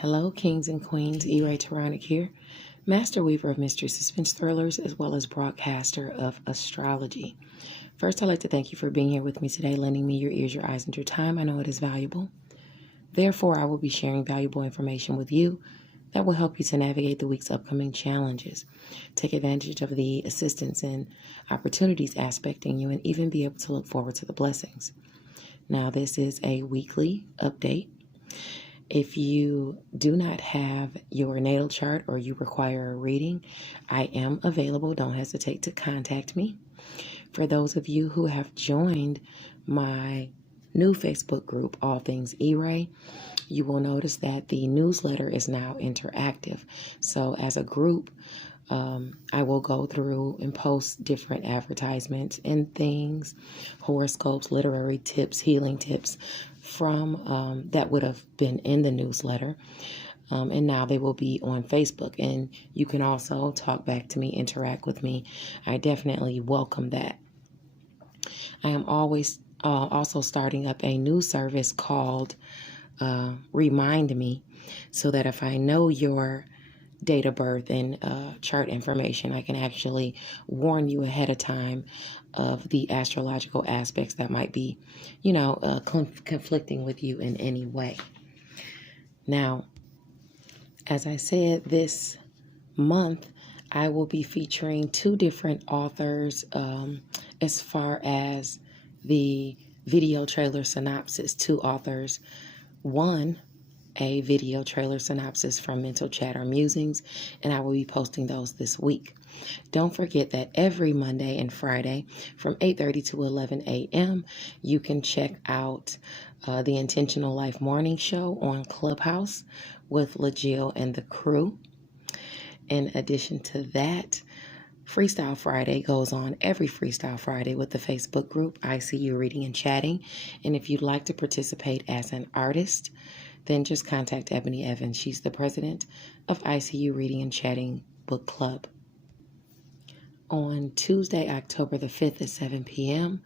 Hello, kings and queens. E-Ray Taronic here, master weaver of mystery suspense thrillers, as well as broadcaster of astrology. First, I'd like to thank you for being here with me today, lending me your ears, your eyes, and your time. I know it is valuable. Therefore, I will be sharing valuable information with you that will help you to navigate the week's upcoming challenges, take advantage of the assistance and opportunities aspecting you, and even be able to look forward to the blessings. Now, this is a weekly update. If you do not have your natal chart or you require a reading, I am available. Don't hesitate to contact me. For those of you who have joined my new Facebook group, All Things E-Ray, you will notice that the newsletter is now interactive. So as a group, I will go through and post different advertisements and things, horoscopes, literary tips, healing tips from that would have been in the newsletter. And now they will be on Facebook. And you can also talk back to me, interact with me. I definitely welcome that. I am always also starting up a new service called Remind Me, so that if I know your date of birth and chart information, I can actually warn you ahead of time of the astrological aspects that might be, conflicting with you in any way. Now, as I said, this month I will be featuring two different authors as far as the video trailer synopsis. Two authors. One, a video trailer synopsis from Mental Chatter Musings, and I will be posting those this week. Don't forget that every Monday and Friday from 8:30 to 11 a.m. you can check out the Intentional Life Morning Show on Clubhouse with LaJill and the crew. In addition to that, Freestyle Friday goes on every Freestyle Friday with the Facebook group I See You Reading and Chatting. And if you'd like to participate as an artist, then just contact Ebony Evans. She's the president of ICU Reading and Chatting Book Club. On Tuesday, October the 5th at 7 p.m.,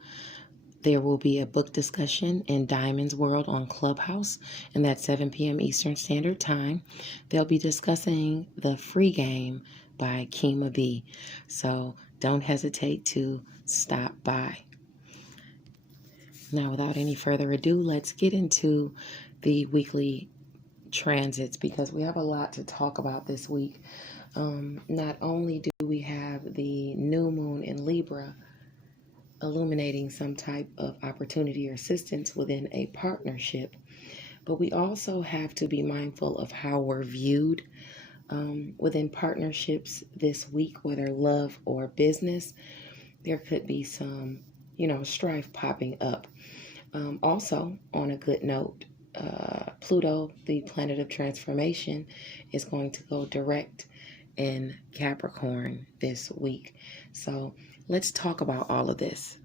there will be a book discussion in Diamond's World on Clubhouse, and that's 7 p.m. Eastern Standard Time. They'll be discussing The Free Game by Kima B. So don't hesitate to stop by. Now, without any further ado, let's get into the weekly transits, because we have a lot to talk about this week. Not only do we have the new moon in Libra illuminating some type of opportunity or assistance within a partnership, but we also have to be mindful of how we're viewed within partnerships this week, whether love or business. There could be some, strife popping up. Also, on a good note, Pluto, the planet of transformation, is going to go direct in Capricorn this week. So let's talk about all of this.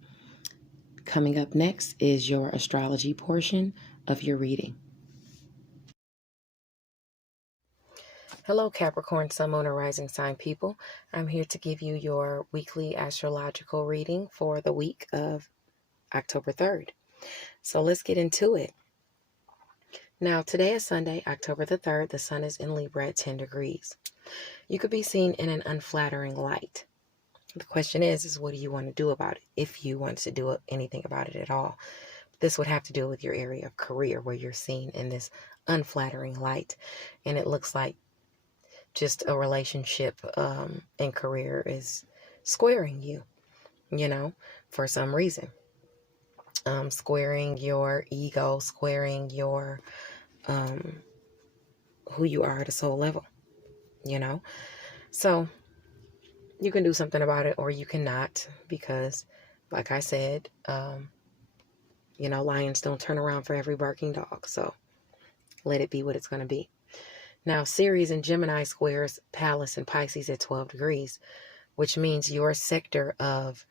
Coming up next is your astrology portion of your reading. Hello, Capricorn, Sun, Moon, and Rising Sign people. I'm here to give you your weekly astrological reading for the week of October 3rd. So let's get into it. Now, today is Sunday, October the 3rd. The sun is in Libra at 10 degrees. You could be seen in an unflattering light. The question is what do you want to do about it, if you want to do anything about it at all? This would have to do with your area of career where you're seen in this unflattering light. And it looks like just a relationship and career is squaring you, for some reason. Squaring your ego, squaring your who you are at a soul level, So you can do something about it or you cannot, because like I said, lions don't turn around for every barking dog. So let it be what it's going to be. Now, Ceres and Gemini squares Pallas and Pisces at 12 degrees, which means your sector of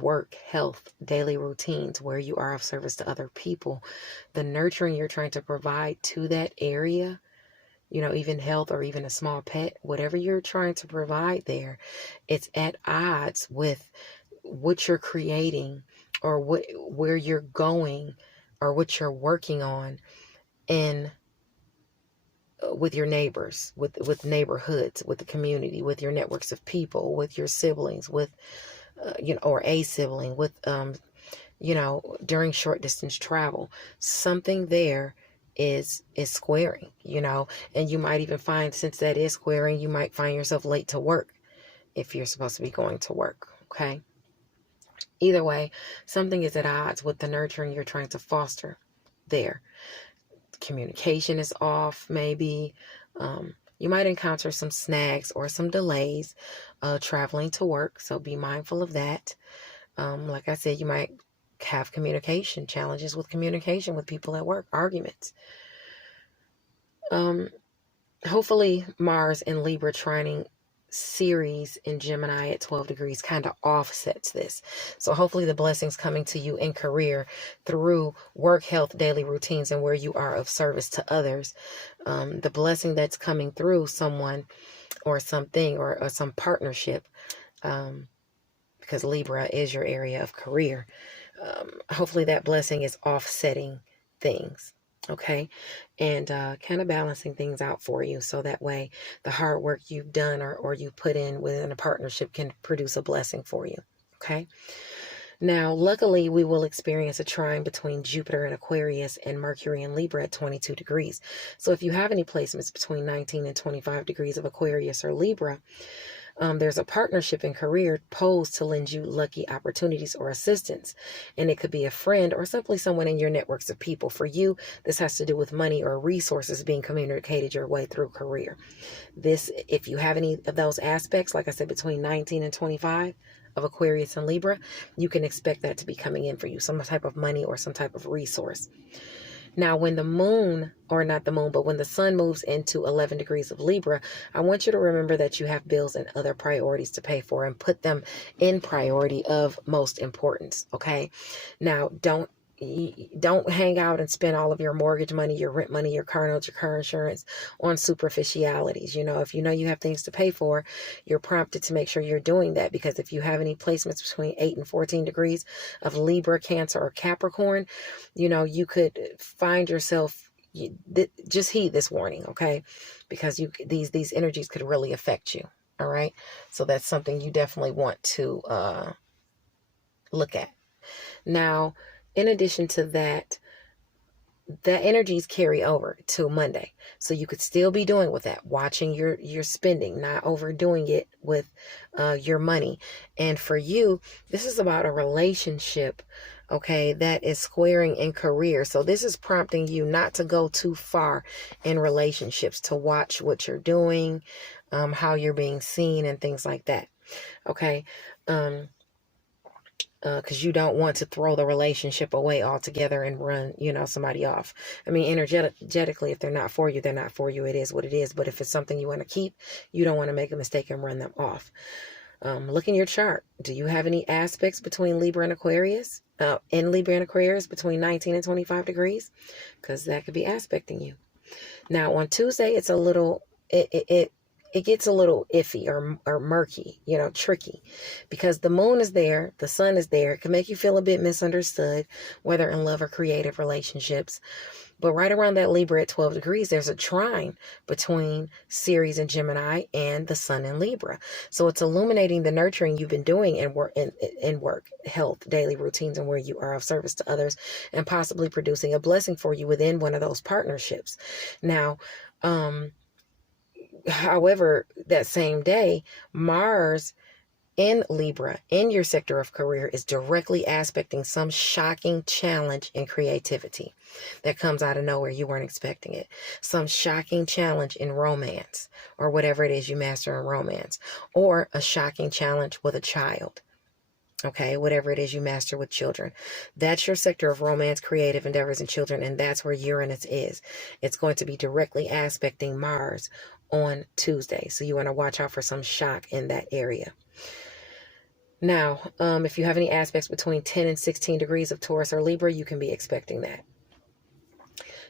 work, health, daily routines, where you are of service to other people, the nurturing you're trying to provide to that area, even health or even a small pet, whatever you're trying to provide there, it's at odds with what you're creating or where you're going or what you're working on in with your neighbors, with neighborhoods, with the community, with your networks of people, with your siblings, with, or a sibling, with, during short distance travel. Something there is squaring, and you might even find, since that is squaring, you might find yourself late to work if you're supposed to be going to work. Okay. Either way, something is at odds with the nurturing you're trying to foster there. Communication is off, maybe. You might encounter some snags or some delays traveling to work, so be mindful of that. Like I said, you might have communication challenges with communication with people at work, arguments. Hopefully Mars in Libra trining Ceres in Gemini at 12 degrees kind of offsets this. So hopefully the blessings coming to you in career through work, health, daily routines, and where you are of service to others. The blessing that's coming through someone or something or some partnership, because Libra is your area of career. Hopefully that blessing is offsetting things. Okay. And kind of balancing things out for you. So that way the hard work you've done or you put in within a partnership can produce a blessing for you. Okay. Now, luckily, we will experience a trine between Jupiter and Aquarius and Mercury and Libra at 22 degrees. So if you have any placements between 19 and 25 degrees of Aquarius or Libra, there's a partnership in career posed to lend you lucky opportunities or assistance. And it could be a friend or simply someone in your networks of people. For you, this has to do with money or resources being communicated your way through career. This, if you have any of those aspects, like I said, between 19 and 25 of Aquarius and Libra, you can expect that to be coming in for you, some type of money or some type of resource. Now, when the moon, or not the moon, but when the sun moves into 11 degrees of Libra, I want you to remember that you have bills and other priorities to pay for and put them in priority of most importance. Okay. Now, don't hang out and spend all of your mortgage money, your rent money, your car notes, your car insurance on superficialities. If you know you have things to pay for, you're prompted to make sure you're doing that, because if you have any placements between 8 and 14 degrees of Libra, Cancer, or Capricorn, you could find yourself, just heed this warning, okay? Because these energies could really affect you. All right. So that's something you definitely want to look at. Now, in addition to that, the energies carry over to Monday. So you could still be doing with that, watching your spending, not overdoing it with your money. And for you, this is about a relationship, okay, that is squaring in career. So this is prompting you not to go too far in relationships, to watch what you're doing, how you're being seen and things like that. Okay. Because you don't want to throw the relationship away altogether and run, somebody off. I mean, energetically, if they're not for you, they're not for you. It is what it is. But if it's something you want to keep, you don't want to make a mistake and run them off. Look in your chart. Do you have any aspects between Libra and Aquarius? In Libra and Aquarius between 19 and 25 degrees? Because that could be aspecting you. Now, on Tuesday, it's a little... It gets a little iffy or murky, tricky, because the moon is there, the sun is there. It can make you feel a bit misunderstood, whether in love or creative relationships. But right around that Libra at 12 degrees, there's a trine between Ceres and Gemini and the sun in Libra. So it's illuminating the nurturing you've been doing in work, health, daily routines, and where you are of service to others, and possibly producing a blessing for you within one of those partnerships. Now, however, that same day, Mars in Libra, in your sector of career, is directly aspecting some shocking challenge in creativity that comes out of nowhere. You weren't expecting it. Some shocking challenge in romance, or whatever it is you master in romance, or a shocking challenge with a child. Okay, whatever it is you master with children. That's your sector of romance, creative endeavors, and children, and that's where Uranus is. It's going to be directly aspecting Mars on Tuesday. So you want to watch out for some shock in that area. Now, if you have any aspects between 10 and 16 degrees of Taurus or Libra, you can be expecting that.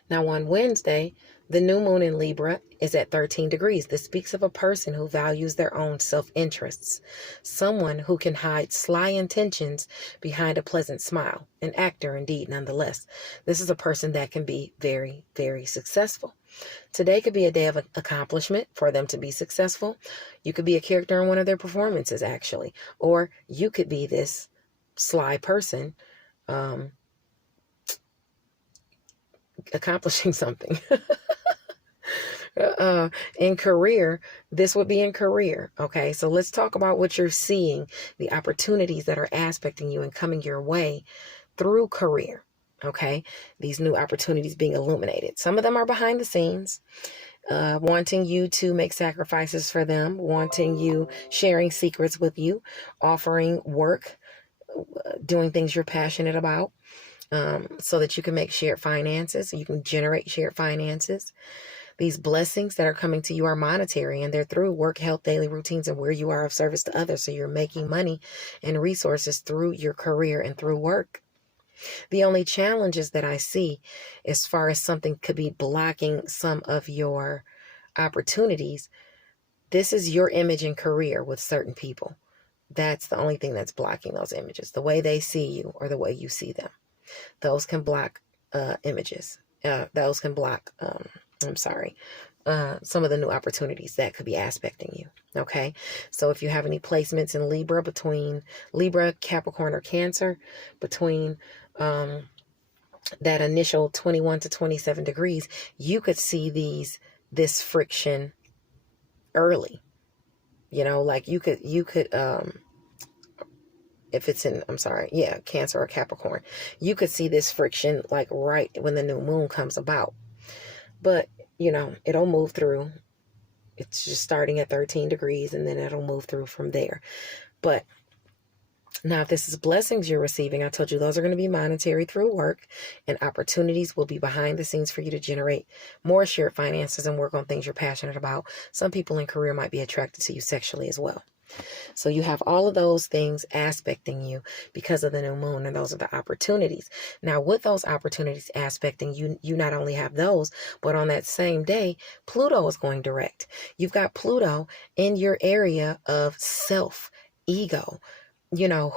Now, on Wednesday, the new moon in Libra is at 13 degrees. This speaks of a person who values their own self-interests, someone who can hide sly intentions behind a pleasant smile, an actor indeed nonetheless. This is a person that can be very, very successful. Today could be a day of accomplishment for them to be successful. You could be a character in one of their performances, actually. Or you could be this sly person accomplishing something. In career, this would be in career. Okay, so let's talk about what you're seeing, the opportunities that are aspecting you and coming your way through career. Okay, these new opportunities being illuminated. Some of them are behind the scenes, wanting you to make sacrifices for them, wanting you, sharing secrets with you, offering work, doing things you're passionate about, so that you can make shared finances, you can generate shared finances. These blessings that are coming to you are monetary, and they're through work, health, daily routines, and where you are of service to others. So you're making money and resources through your career and through work. The only challenges that I see as far as something could be blocking some of your opportunities, this is your image and career with certain people. That's the only thing that's blocking those images. The way they see you or the way you see them. Those can block images. Those can block, some of the new opportunities that could be aspecting you. Okay. So if you have any placements in Libra, between Libra, Capricorn, or Cancer, between that initial 21 to 27 degrees, you could see this friction early. Like you could if it's in, Cancer or Capricorn, you could see this friction like right when the new moon comes about. But, it'll move through. It's just starting at 13 degrees and then it'll move through from there. But now, if this is blessings you're receiving, I told you those are going to be monetary through work, and opportunities will be behind the scenes for you to generate more shared finances and work on things you're passionate about. Some people in career might be attracted to you sexually as well. So you have all of those things aspecting you because of the new moon, and those are the opportunities. Now, with those opportunities aspecting you, you not only have those, but on that same day, Pluto is going direct. You've got Pluto in your area of self, ego,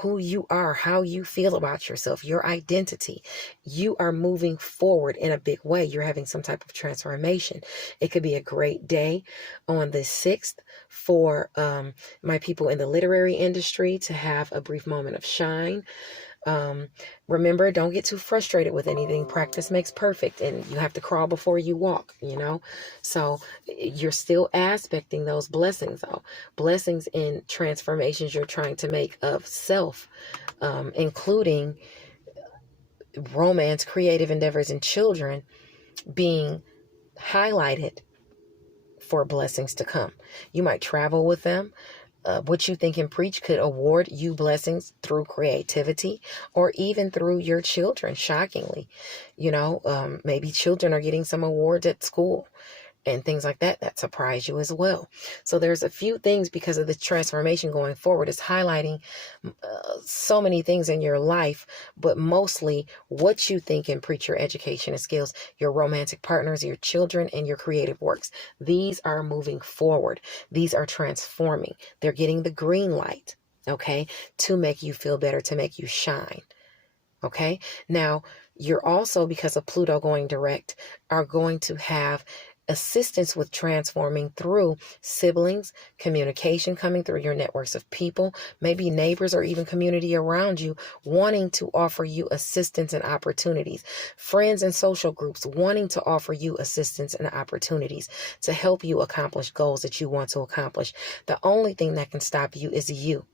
who you are, how you feel about yourself, your identity. You are moving forward in a big way. You're having some type of transformation. It could be a great day on the 6th for my people in the literary industry to have a brief moment of shine. Remember, don't get too frustrated with anything. Practice makes perfect, and you have to crawl before you walk, So you're still aspecting those blessings, though. Blessings in transformations you're trying to make of self, including romance, creative endeavors, and children being highlighted for blessings to come. You might travel with them. What you think and preach could award you blessings through creativity or even through your children, shockingly. Maybe children are getting some awards at school and things like that surprise you as well. So there's a few things because of the transformation going forward. It's highlighting so many things in your life, but mostly what you think and preach, your education and skills, your romantic partners, your children, and your creative works. These are moving forward. These are transforming. They're getting the green light, okay, to make you feel better, to make you shine. Okay. Now, you're also, because of Pluto going direct, are going to have assistance with transforming through siblings, communication coming through your networks of people, maybe neighbors or even community around you wanting to offer you assistance and opportunities, friends and social groups wanting to offer you assistance and opportunities to help you accomplish goals that you want to accomplish. The only thing that can stop you is you.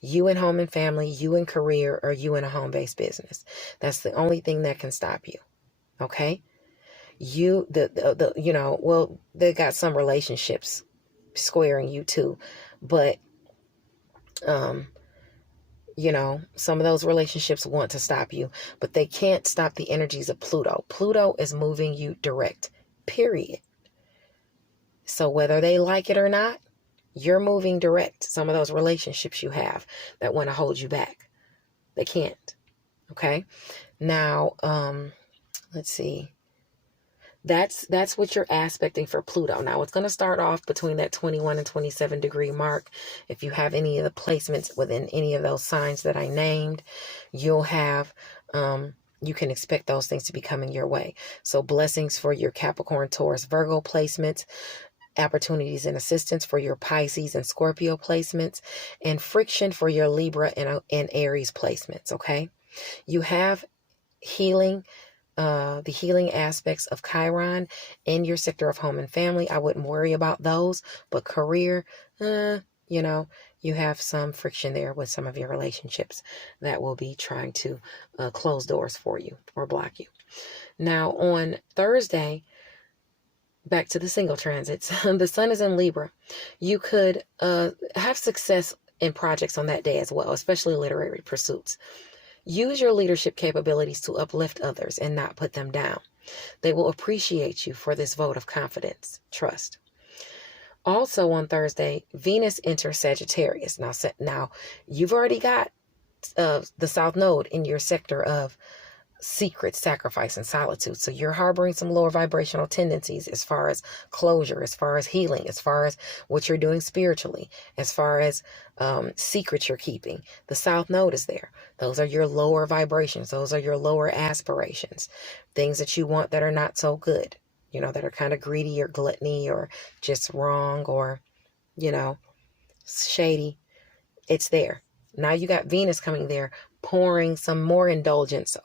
You in home and family, you in career, or you in a home-based business. That's the only thing that can stop you. Okay? They got some relationships squaring you too, but some of those relationships want to stop you, but they can't stop the energies of Pluto. Pluto is moving you direct, period. So whether they like it or not, you're moving direct. Some of those relationships you have that want to hold you back, they can't. Okay. Now, let's see. That's what you're aspecting for Pluto. Now, it's going to start off between that 21 and 27 degree mark. If you have any of the placements within any of those signs that I named, you'll have you can expect those things to be coming your way. So blessings for your Capricorn, Taurus, Virgo placements, opportunities and assistance for your Pisces and Scorpio placements, and friction for your Libra and Aries placements. Okay. You have healing, the healing aspects of Chiron in your sector of home and family. I wouldn't worry about those, but career, you know, you have some friction there with some of your relationships that will be trying to close doors for you or block you. Now on Thursday, back to the single transits, the sun is in Libra. You could have success in projects on that day as well, especially literary pursuits. Use your leadership capabilities to uplift others and not put them down. They will appreciate you for this vote of confidence, trust. Also on Thursday, Venus enters Sagittarius. Now you've already got the South Node in your sector of secret, sacrifice, and solitude. So you're harboring some lower vibrational tendencies as far as closure, as far as healing, as far as what you're doing spiritually, as far as secrets you're keeping. The South Node is there. Those are your lower vibrations. Those are your lower aspirations. Things that you want that are not so good, you know, that are kind of greedy or gluttony or just wrong or, you know, shady. It's there. Now you got Venus coming there, pouring some more indulgence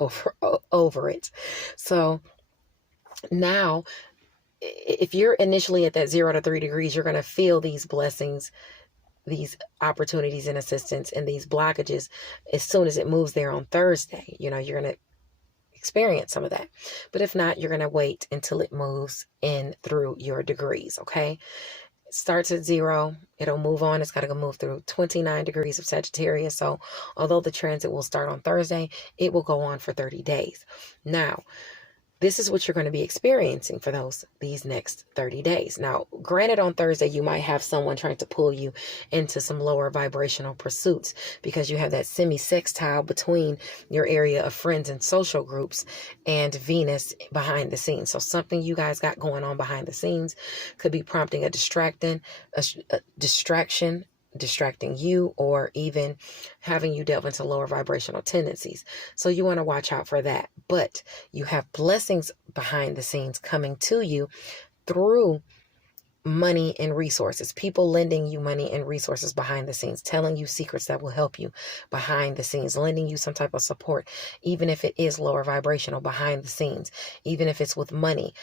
over it. So now, if you're initially at that 0 to 3 degrees, you're going to feel these blessings, these opportunities and assistance, and these blockages as soon as it moves there on Thursday. You know, you're going to experience some of that. But if not, you're going to wait until it moves in through your degrees. Okay. Starts at 0, it'll move on. It's got to move through 29 degrees of Sagittarius. So although the transit will start on Thursday, it will go on for 30 days. Now, this is what you're going to be experiencing for these next 30 days. Now, granted, on Thursday, you might have someone trying to pull you into some lower vibrational pursuits because you have that semi-sextile between your area of friends and social groups and Venus behind the scenes. So something you guys got going on behind the scenes could be prompting a distraction, distracting you, or even having you delve into lower vibrational tendencies. So you want to watch out for that. But you have blessings behind the scenes coming to you through money and resources, people lending you money and resources behind the scenes, telling you secrets that will help you behind the scenes, lending you some type of support, even if it is lower vibrational behind the scenes, even if it's with money,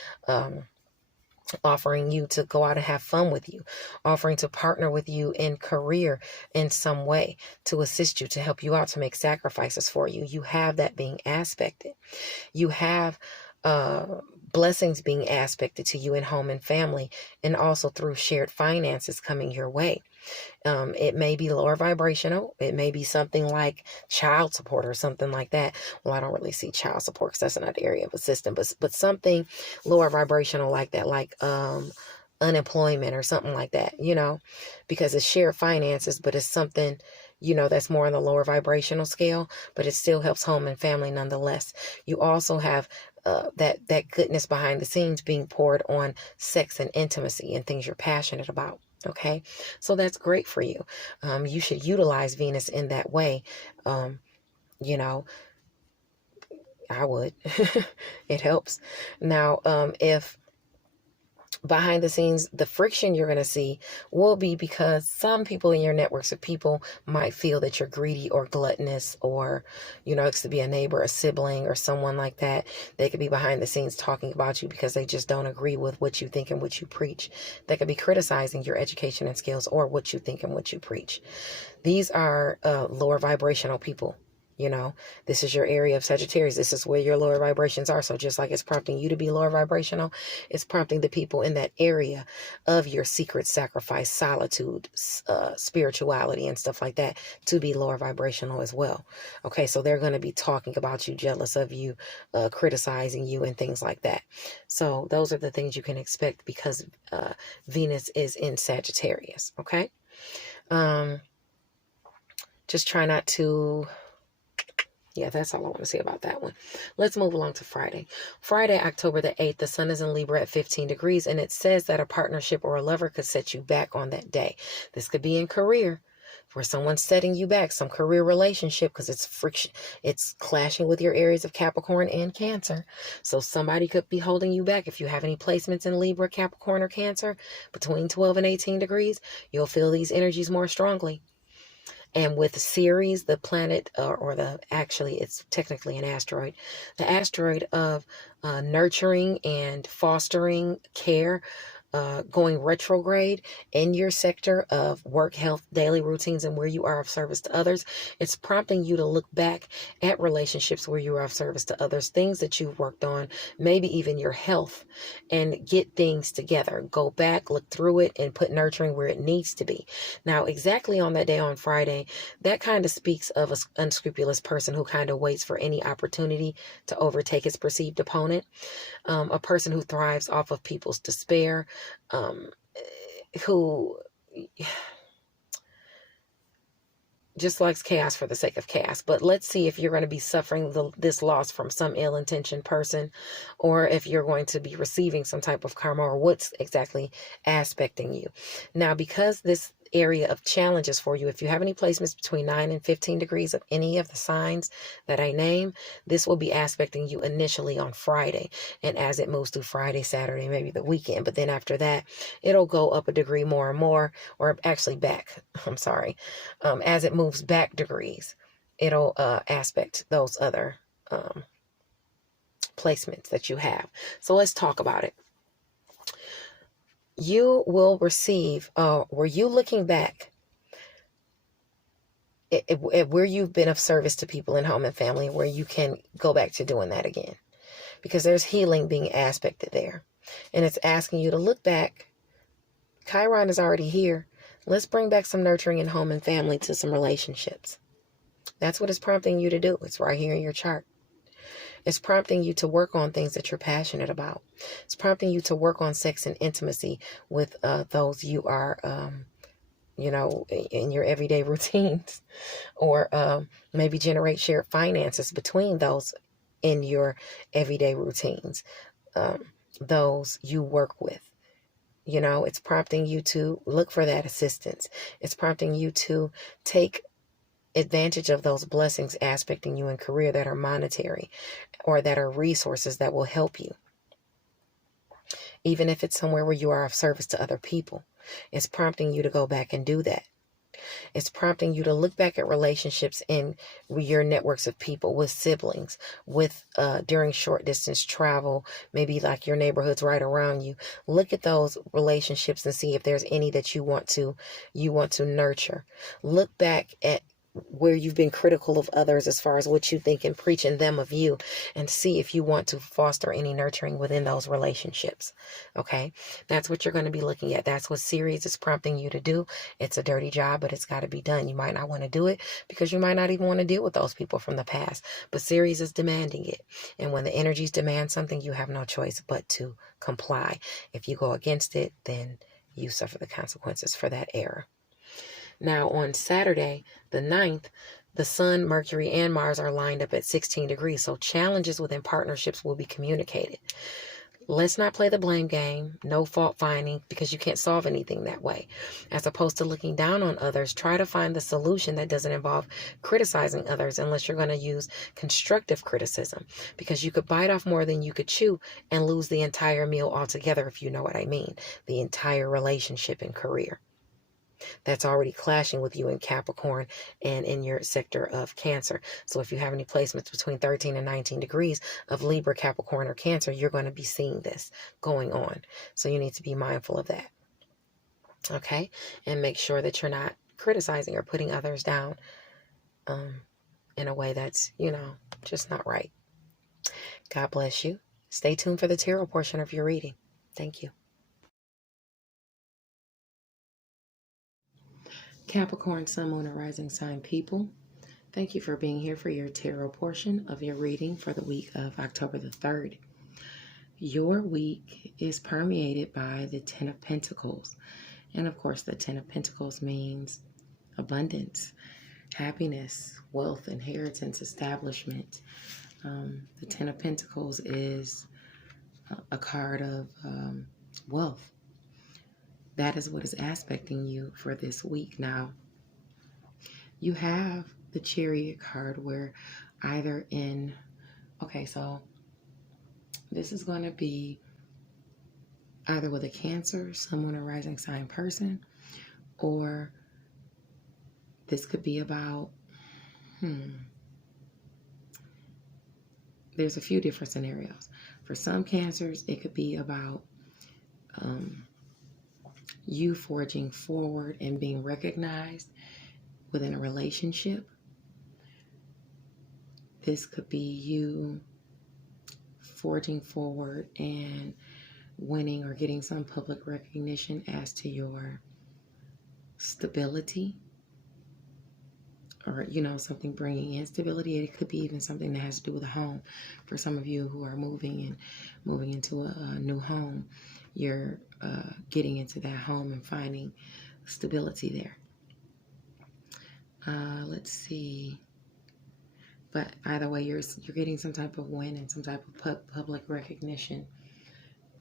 offering you to go out and have fun with you, offering to partner with you in career in some way, to assist you, to help you out, to make sacrifices for you. You have that being aspected. You have blessings being aspected to you in home and family, and also through shared finances coming your way. It may be lower vibrational. It may be something like child support or something like that. Well, I don't really see child support because that's another area of assistance, but something lower vibrational like that, like unemployment or something like that, you know, because it's shared finances, but it's something, you know, that's more on the lower vibrational scale, but it still helps home and family nonetheless. You also have that goodness behind the scenes being poured on sex and intimacy and things you're passionate about. Okay, so that's great for you. You should utilize Venus in that way. You know, I would. It helps. Now, if behind the scenes, the friction you're going to see will be because some people in your networks of people might feel that you're greedy or gluttonous, or, you know, it could be a neighbor, a sibling, or someone like that. They could be behind the scenes talking about you because they just don't agree with what you think and what you preach. They could be criticizing your education and skills or what you think and what you preach. These are lower vibrational people. You know, this is your area of Sagittarius. This is where your lower vibrations are. So just like it's prompting you to be lower vibrational, it's prompting the people in that area of your secret, sacrifice, solitude, spirituality, and stuff like that to be lower vibrational as well. Okay, so they're going to be talking about you, jealous of you, criticizing you, and things like that. So those are the things you can expect because Venus is in Sagittarius. Okay, just try not to... Yeah, that's all I want to say about that one. Let's move along to Friday. Friday, October the 8th, the sun is in Libra at 15 degrees, and it says that a partnership or a lover could set you back on that day. This could be in career. where someone's setting you back, some career relationship, because it's friction, it's clashing with your areas of Capricorn and Cancer. So somebody could be holding you back. If you have any placements in Libra, Capricorn, or Cancer between 12 and 18 degrees, you'll feel these energies more strongly. And with Ceres, the planet, actually, it's technically an asteroid, the asteroid of nurturing and fostering care, going retrograde in your sector of work, health, daily routines, and where you are of service to others. It's prompting you to look back at relationships where you are of service to others, things that you've worked on, maybe even your health, and get things together. Go back, look through it, and put nurturing where it needs to be. Now, exactly on that day, on Friday, that kind of speaks of an unscrupulous person who kind of waits for any opportunity to overtake his perceived opponent. A person who thrives off of people's despair, who just likes chaos for the sake of chaos. But let's see if you're going to be suffering this loss from some ill-intentioned person, or if you're going to be receiving some type of karma, or what's exactly aspecting you. Now, because this area of challenges for you, if you have any placements between 9 and 15 degrees of any of the signs that I name, this will be aspecting you initially on Friday, and as it moves through Friday, Saturday, maybe the weekend, but then after that it'll go up a degree more and more, or actually back, I'm sorry, as it moves back degrees, it'll aspect those other placements that you have. So let's talk about it. You will receive, were you looking back at where you've been of service to people in home and family, where you can go back to doing that again? Because there's healing being aspected there. And it's asking you to look back. Chiron is already here. Let's bring back some nurturing in home and family to some relationships. That's what it's prompting you to do. It's right here in your chart. It's prompting you to work on things that you're passionate about. It's prompting you to work on sex and intimacy with those you are, in your everyday routines, or maybe generate shared finances between those in your everyday routines, those you work with. It's prompting you to look for that assistance. It's prompting you to take advantage of those blessings aspecting you in career that are monetary, or that are resources that will help you. Even if it's somewhere where you are of service to other people, it's prompting you to go back and do that. It's prompting you to look back at relationships in your networks of people, with siblings, with during short distance travel, maybe like your neighborhoods right around you. Look at those relationships and see if there's any that you want to nurture. Look back at where you've been critical of others as far as what you think and preaching them of you, and see if you want to foster any nurturing within those relationships. Okay, that's what you're going to be looking at. That's what Ceres is prompting you to do. It's a dirty job, but it's got to be done. You might not want to do it because you might not even want to deal with those people from the past, but Ceres is demanding it. And when the energies demand something, you have no choice but to comply. If you go against it, then you suffer the consequences for that error. Now, on Saturday, the 9th, the Sun, Mercury, and Mars are lined up at 16 degrees. So challenges within partnerships will be communicated. Let's not play the blame game, no fault finding, because you can't solve anything that way. As opposed to looking down on others, try to find the solution that doesn't involve criticizing others, unless you're going to use constructive criticism, because you could bite off more than you could chew and lose the entire meal altogether, if you know what I mean, the entire relationship and career. That's already clashing with you in Capricorn and in your sector of Cancer. So if you have any placements between 13 and 19 degrees of Libra, Capricorn, or Cancer, you're going to be seeing this going on. So you need to be mindful of that. Okay? And make sure that you're not criticizing or putting others down in a way that's, just not right. God bless you. Stay tuned for the tarot portion of your reading. Thank you. Capricorn, Sun, Moon, and Rising Sign people, thank you for being here for your tarot portion of your reading for the week of October the 3rd. Your week is permeated by the Ten of Pentacles. And of course, the Ten of Pentacles means abundance, happiness, wealth, inheritance, establishment. The Ten of Pentacles is a card of wealth. That is what is aspecting you for this week. Now, You have the Chariot card where either in, okay, so this is going to be either with a Cancer, someone, a rising sign person, or this could be about, there's a few different scenarios. For some Cancers, it could be about you forging forward and being recognized within a relationship. This could be you forging forward and winning or getting some public recognition as to your stability, or something bringing in stability. It could be even something that has to do with a home. For some of you who are moving into a new home, you're getting into that home and finding stability there. Let's see. But either way, you're getting some type of win and some type of public recognition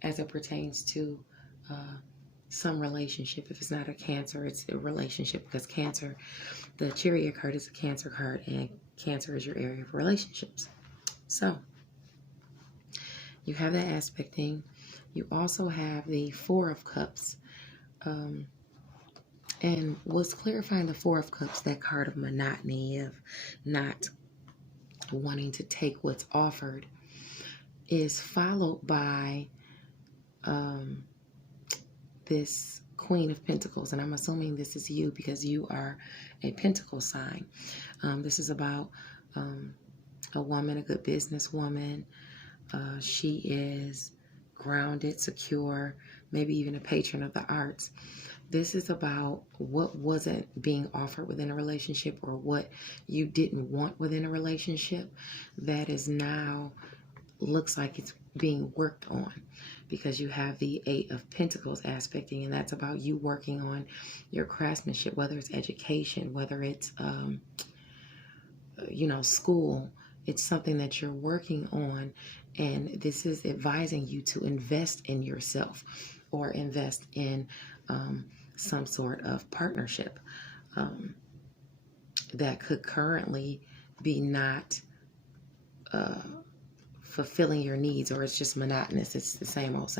as it pertains to some relationship. If it's not a Cancer, it's a relationship, because Cancer, the Chariot card is a Cancer card, and Cancer is your area of relationships. So you have that aspecting. You also have the Four of Cups. And what's clarifying the Four of Cups, that card of monotony, of not wanting to take what's offered, is followed by this Queen of Pentacles. And I'm assuming this is you because you are a Pentacle sign. This is about a woman, a good businesswoman. She is grounded, secure, maybe even a patron of the arts. This is about what wasn't being offered within a relationship, or what you didn't want within a relationship, that is now looks like it's being worked on, because you have the Eight of Pentacles aspecting, and that's about you working on your craftsmanship, whether it's education, whether it's school. It's something that you're working on, and this is advising you to invest in yourself, or invest in some sort of partnership that could currently be not fulfilling your needs, or it's just monotonous. It's the same old,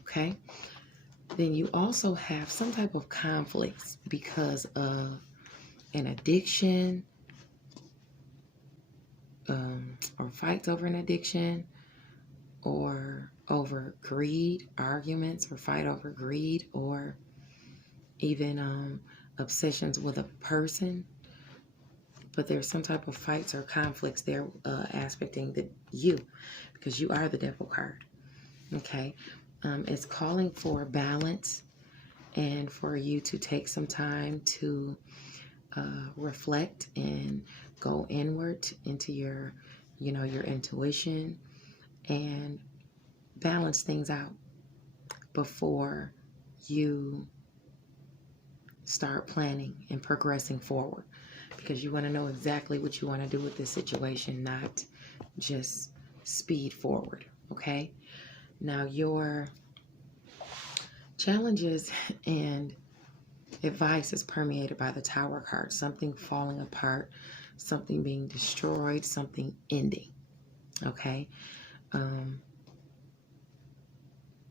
okay? Then you also have some type of conflicts because of an addiction, or fights over an addiction, or over greed, arguments or fight over greed, or even obsessions with a person. But there's some type of fights or conflicts there aspecting you, because you are the Devil card. Okay, it's calling for balance, and for you to take some time to reflect and go inward into your intuition, and balance things out before you start planning and progressing forward, because you want to know exactly what you want to do with this situation, not just speed forward. Okay, now your challenges and advice is permeated by the Tower card. Something falling apart, something being destroyed, something ending. Okay,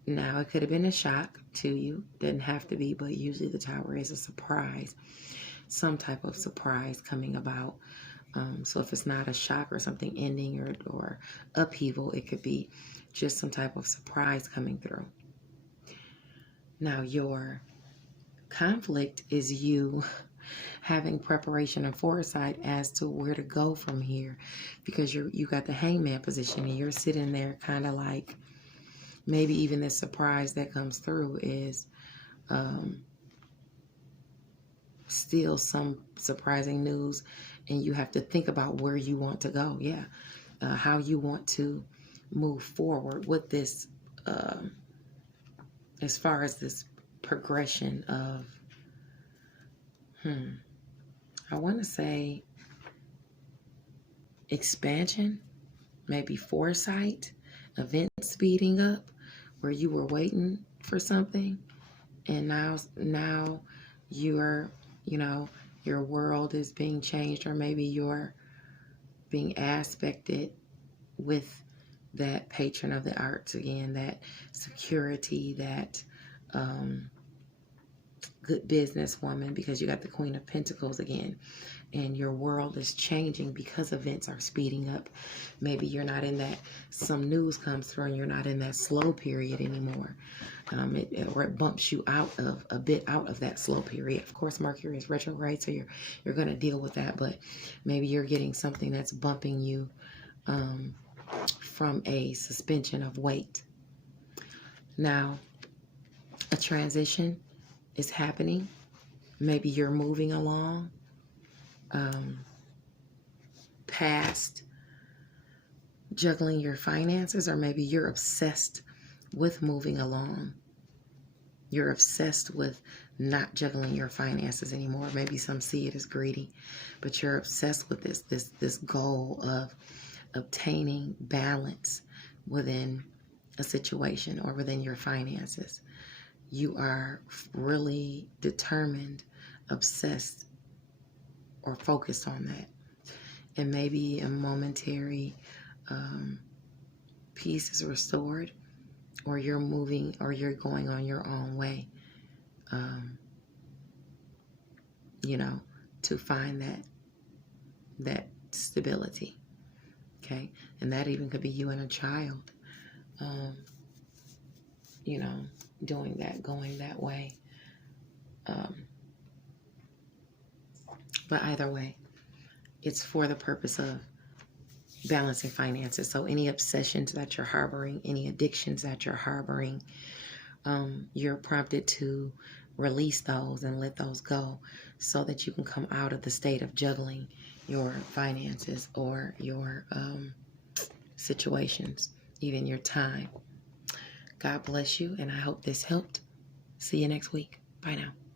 now it could have been a shock to you, doesn't have to be, but usually the Tower is a surprise, some type of surprise coming about. So if it's not a shock or something ending, or upheaval, it could be just some type of surprise coming through. Now your conflict is you having preparation and foresight as to where to go from here, because you got the Hangman position, and you're sitting there kind of like, maybe even this surprise that comes through is still some surprising news, and you have to think about where you want to go. Yeah, how you want to move forward with this, as far as this progression of, I want to say expansion, maybe foresight, events speeding up, where you were waiting for something, and now you're, your world is being changed, or maybe you're being aspected with that patron of the arts again, that security, that good businesswoman, because you got the Queen of Pentacles again. And your world is changing because events are speeding up. Maybe you're not in that, some news comes through and you're not in that slow period anymore. Or it bumps you out of, a bit out of that slow period. Of course, Mercury is retrograde, so you're going to deal with that. But maybe you're getting something that's bumping you from a suspension of weight. Now, a transition is happening. Maybe you're moving along past juggling your finances, or maybe you're obsessed with moving along. You're obsessed with not juggling your finances anymore. Maybe some see it as greedy, but you're obsessed with this goal of obtaining balance within a situation or within your finances. You are really determined, obsessed, or focused on that. And maybe a momentary peace is restored, or you're moving, or you're going on your own way, to find that stability. Okay. And that even could be you and a child, doing that, going that way. But either way, it's for the purpose of balancing finances. So any obsessions that you're harboring, any addictions that you're harboring, you're prompted to release those and let those go, so that you can come out of the state of juggling your finances or your situations, even your time. God bless you, and I hope this helped. See you next week. Bye now.